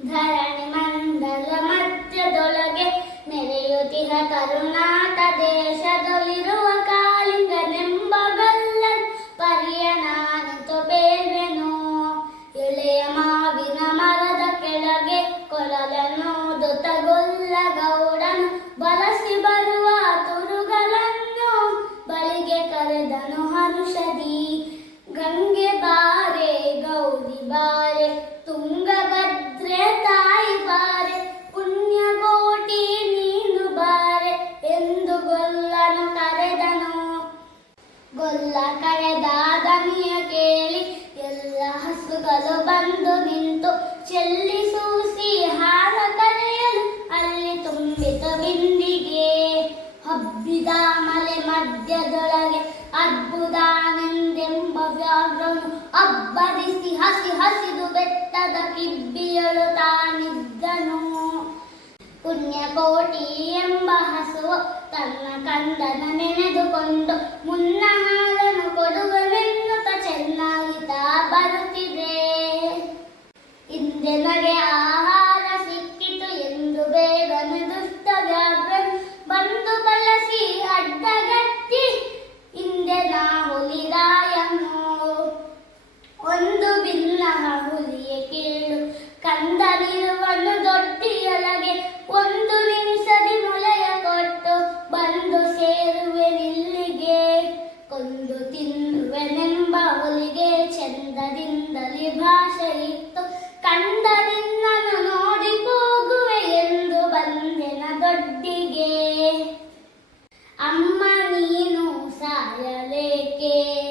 ಧರಣಿ ಮಂಡಲ ಮಧ್ಯದೊಳಗೆ ನೆರೆಯುತ್ತಿಹ ಕರುಣಾಟ ದೇಶದಲ್ಲಿರುವ ಹಸುಗಳು ಬಂದು ನಿಂತು ಚೆಲ್ಲಿ ಸೂಸಿ ಹಾರ ಕರೆಯಲು ಅಲ್ಲಿ ತುಂಬಿತ ಬಿಂದಿಗೆ. ಹಬ್ಬಿದ ಮಲೆ ಮಧ್ಯದೊಳಗೆ ಅದ್ಭುತಾನೆಂದೆಂಬ ವ್ಯಾಘ್ರನು ಅಬ್ಬರಿಸಿ ಹಸಿ ಹಸಿದು ಬೆಟ್ಟದ ಕಿಬ್ಬಿಯಳು ತಾನಿದ್ದನು. ಪುಣ್ಯಕೋಟಿ ಎಂಬ ಹಸುವು ತನ್ನ ಕಂದನ ನೆನೆದುಕೊಂಡು ಮುನ್ನ ಹಿಂದೆ ಆಹಾರ ಸಿಕ್ಕಿತು ಎಂದು ಬೇಗನೆ ದುಷ್ಟ ವ್ಯಾಘ್ರನು ಬಂದು ಬಳಸಿ ಅಡ್ಡಗಟ್ಟಿ. ಹಿಂದೆ ನಾ ಹುಲಿರಾಯನು. ಒಂದು ಭಿನ್ನ ಹುಲಿಯ ಕೇಳು. ಕಂದನಿರುವನು ದೊಡ್ಡಿಯೊಳಗೆ ಒಂದು ನಿಮಿಷದಿ again.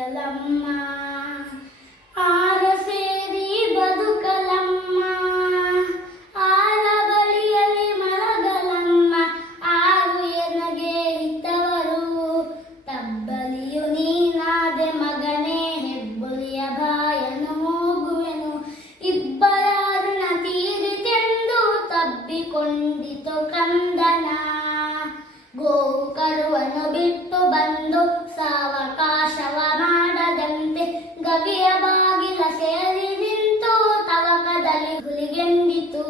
ಕುಡಿಯಲಮ್ಮ ಆರ ಸೇರಿ ಬದುಕಲಮ್ಮ. ಆರ ಬಳಿಯಲ್ಲಿ ಮಲಗಲಮ್ಮ. ಆರು ಎನಗೆ ಇದ್ದವರು, ತಬ್ಬಲಿಯು ನೀನಾದೆ ಮಗನೇ, ಹೆಬ್ಬುಲಿಯ ಬಾಯನು ಹೋಗುವೆನು ಇಬ್ಬರ ಋಣ ತೀರಿತೆಂದು ತಬ್ಬಿಕೊಂಡಿತು ಕಂದನ. ಗೋವು ಕರುವನ್ನು ಬಿಟ್ಟು ಗವಿಯ ಬಾಗಿಲ ಸೇರಿ ನಿಂತು ತವಕದಲ್ಲಿ ಹುಲಿಗೆಂದಿತು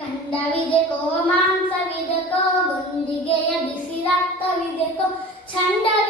ಕಂಡವಿದೆಕೋ ಮಾಂಸವಿದೆಕೋ ಗುಂಡಿಗೆಯ ಬಿಸಿ ರಕ್ತವಿದೆಕೋ ಚಂಡಗಾಗ್ರನೆ